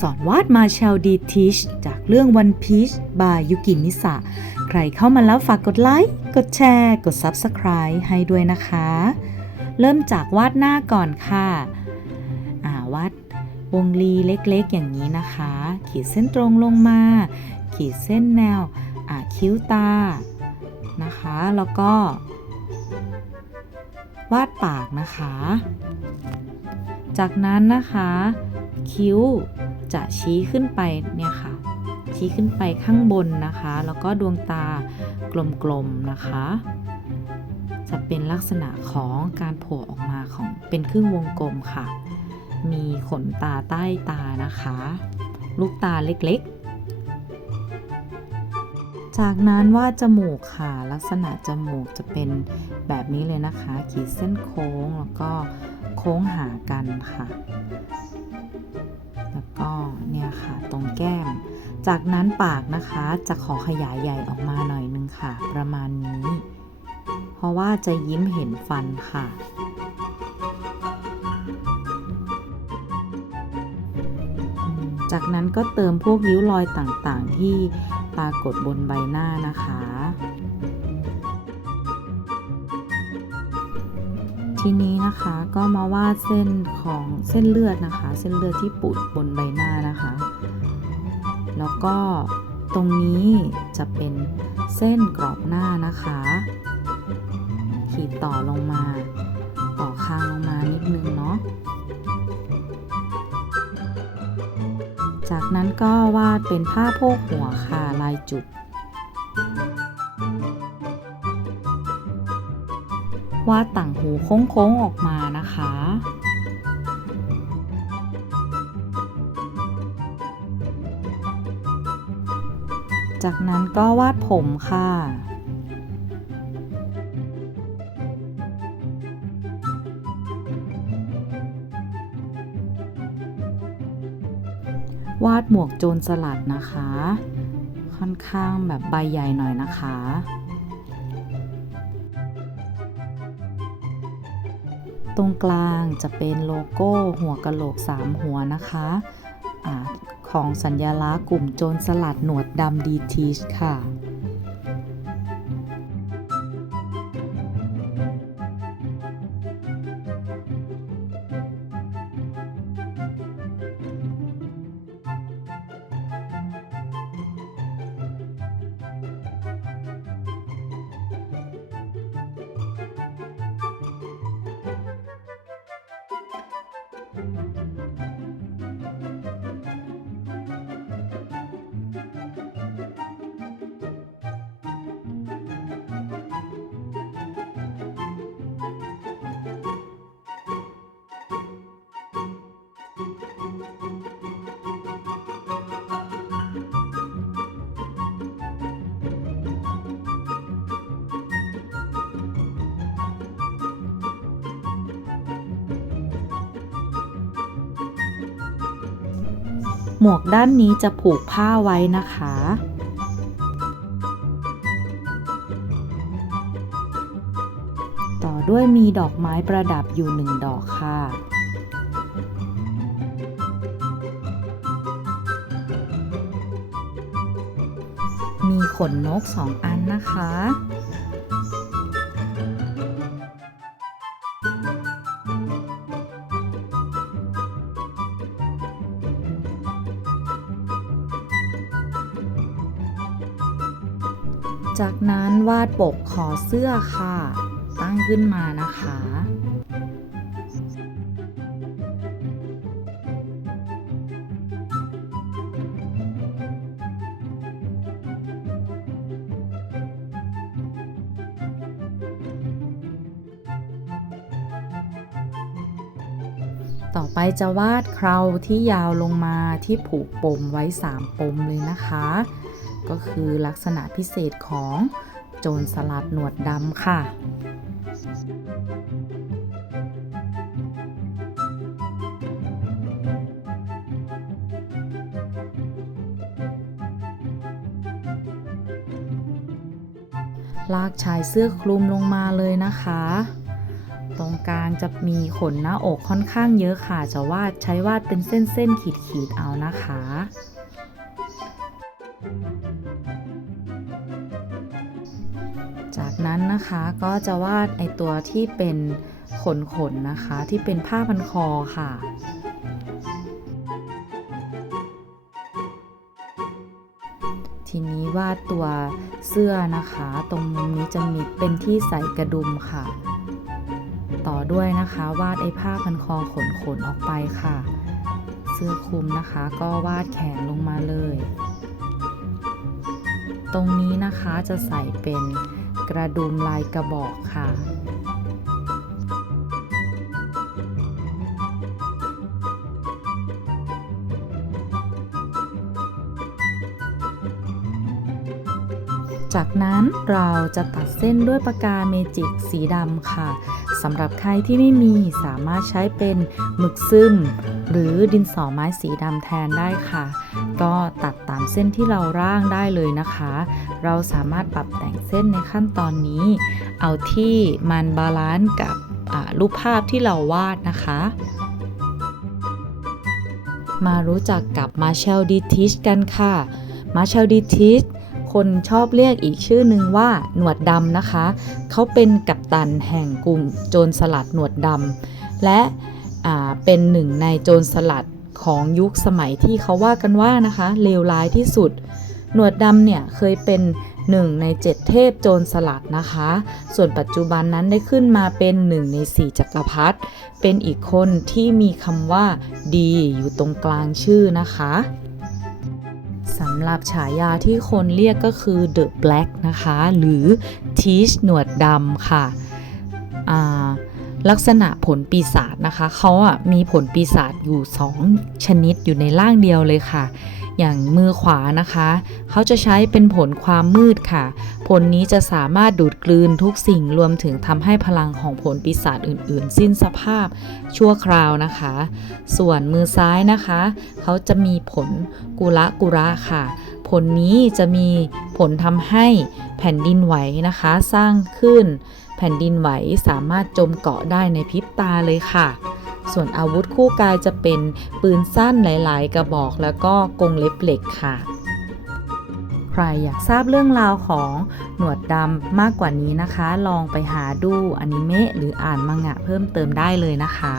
สอนวาดมาเชลดีทิชจากเรื่อง One Piece บายยุกิมิสะใครเข้ามาแล้วฝากกดไลค์ กดแชร์ กด Subscribe ให้ด้วยนะคะ เริ่มจากวาดหน้าก่อนค่ะาวาดวงรีเล็กๆ อย่างนี้นะคะ ขีดเส้นตรงลงมา ขีดเส้นแนวคิ้วตานะคะ แล้วก็ วาดปากนะคะ จากนั้นนะคะ คิ้ว จะชี้ขึ้นไปเนี่ยค่ะ ชี้ขึ้นไปข้างบนนะคะ แล้วก็ดวงตากลมๆนะคะ จะเป็นลักษณะของการโผล่ออกมาของเป็นครึ่งวงกลมค่ะ มีขนตาใต้ตานะคะ ลูกตาเล็กๆ จากนั้นวาดจมูกค่ะ ลักษณะจมูกจะเป็นแบบนี้เลยนะคะ ขีดเส้นโค้งแล้วก็โค้งหากันค่ะ เนี่ยค่ะ ตรงแก้ม จากนั้นปากนะคะจะขอขยายใหญ่ออกมาหน่อยนึงค่ะ ประมาณนี้ เพราะว่าจะยิ้มเห็นฟันค่ะจากนั้นก็เติมพวกริ้วรอยต่างๆ ที่ปรากฏบนใบหน้านะคะ ทีนี้นะคะก็มาวาดเส้นของเส้นเลือดนะคะ เส้นเลือดที่ปุดบนใบหน้านะคะ แล้วก็ตรงนี้จะเป็นเส้นกรอบหน้านะคะ ขีดต่อลงมา ต่อคางลงมานิดนึงเนาะจากนั้นก็วาดเป็นผ้าโพกหัวค่ะลายจุด วาดต่างหูโค้งๆออกมานะคะ จากนั้นก็วาดผมค่ะวาดหมวกโจรสลัดนะคะ ค่อนข้างแบบใบใหญ่หน่อยนะคะ ตรงกลางจะเป็นโลโก้หัวกะโหลก 3 หัวนะคะอะของสัญลักษณ์กลุ่มโจรสลัดหนวดดำดีทีชค่ะ หมวกด้านนี้จะผูกผ้าไว้นะคะ ต่อด้วยมีดอกไม้ประดับอยู่หนึ่งดอกค่ะมีขนนกสองอันนะคะ จากนั้นวาดปกคอเสื้อค่ะ ตั้งขึ้นมานะคะ ต่อไปจะวาดเคราที่ยาวลงมาที่ผูกปมไว้ 3 ปมเลยนะคะ ก็คือลักษณะพิเศษของโจรสลัดหนวดดำค่ะลากชายเสื้อคลุมลงมาเลยนะคะ ตรงกลางจะมีขนหน้าอกค่อนข้างเยอะค่ะ จะวาดใช้วาดเป็นเส้นๆขีดๆเอานะคะ นั้นนะคะก็จะวาดไอตัวที่เป็นขนขนๆนะคะ ที่เป็นผ้าพันคอค่ะ ทีนี้วาดตัวเสื้อนะคะ ตรงมุมนี้จะมีเป็นที่ใส่กระดุมค่ะ ต่อด้วยนะคะวาดไอผ้าพันคอขนขนๆออกไปค่ะ เสื้อคลุมนะคะ ก็วาดแขนลงมาเลย ตรงนี้นะคะจะใส่เป็น กระดุมลายกระบอกค่ะ จากนั้นเราจะตัดเส้นด้วยปากกาเมจิกสีดำค่ะสำหรับใครที่ไม่มีสามารถใช้เป็นหมึกซึม หรือดินสอไม้สีดำแทนได้ค่ะ ก็ตัดตามเส้นที่เราร่างได้เลยนะคะ เราสามารถปรับแต่งเส้นในขั้นตอนนี้ เอาที่มันบาลานซ์กับรูปภาพที่เราวาดนะคะมารู้จักกับมาเชลดีทิชกันค่ะ มาเชลดีทิชคนชอบเรียกอีกชื่อหนึ่งว่าหนวดดำนะคะ เขาเป็นกัปตันแห่งกลุ่มโจรสลัดหนวดดำและเป็นหนึ่งในโจรสลัด ของยุคสมัยที่เขาว่ากันว่านะคะเลวร้ายที่สุด หนวดดำเนี่ยเคยเป็นหนึ่งในเจ็ดเทพโจรสลัดนะคะ ส่วนปัจจุบันนั้นได้ขึ้นมาเป็นหนึ่งในสี่จักรพรรดิเป็นอีกคนที่มีคำว่าดีอยู่ตรงกลางชื่อนะคะสำหรับฉายาที่คนเรียกก็คือ The Black นะคะ หรือ Teach หนวดดำค่ะอ่า ลักษณะผลปีศาจนะคะเขาอะมีผลปีศาจอยู่ 2 ชนิดอยู่ในร่างเดียวเลยค่ะ อย่างมือขวานะคะเขาจะใช้เป็นผลความมืดค่ะ ผลนี้จะสามารถดูดกลืนทุกสิ่งรวมถึงทำให้พลังของผลปีศาจอื่น ๆ สิ้นสภาพชั่วคราวนะคะ ส่วนมือซ้ายนะคะเขาจะมีผลกุระกุระค่ะ ผลนี้จะมีผลทำให้แผ่นดินไหวนะคะ สร้างขึ้น แผ่นดินไหวสามารถจมเกาะได้ในพริบตาเลยค่ะ ส่วนอาวุธคู่กายจะเป็นปืนสั้นหลาย ๆ กระบอกแล้วก็กงเล็บเหล็กค่ะใครอยากทราบเรื่องราวของหนวดดำมากกว่านี้นะคะ ลองไปหาดูอนิเมะหรืออ่านมังงะเพิ่มเติมได้เลยนะคะ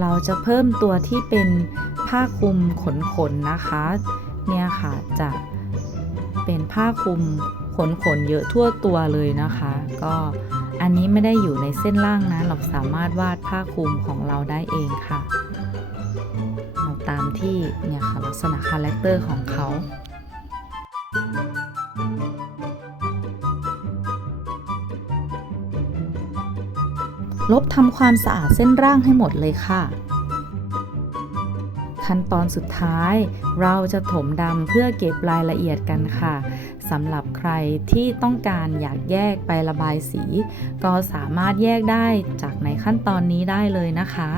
เราจะเพิ่มตัวที่เป็นผ้าคลุมขนๆนะคะ เนี่ยค่ะจะเป็นผ้าคลุมขนขนๆเยอะทั่วตัวเลยนะคะ ก็อันนี้ไม่ได้อยู่ในเส้นล่างนะ เราสามารถวาดผ้าคลุมของเราได้เองค่ะ เอาตามที่เนี่ยค่ะลักษณะคาแรคเตอร์ของเขา ลบทำความสะอาดเส้นร่างให้หมดเลยค่ะ ขั้นตอนสุดท้าย เราจะถมดำเพื่อเก็บรายละเอียดกันค่ะสำหรับใครที่ต้องการอยากแยกไประบายสี ก็สามารถแยกได้จากในขั้นตอนนี้ได้เลยนะคะ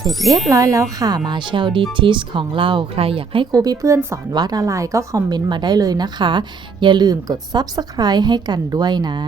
เสร็จเรียบร้อยแล้วค่ะมาเชลดีทิสของเรา ใครอยากให้ครูพี่เพื่อนสอนวาดอะไรก็คอมเมนต์มาได้เลยนะคะ อย่าลืมกด Subscribe ให้กันด้วยนะ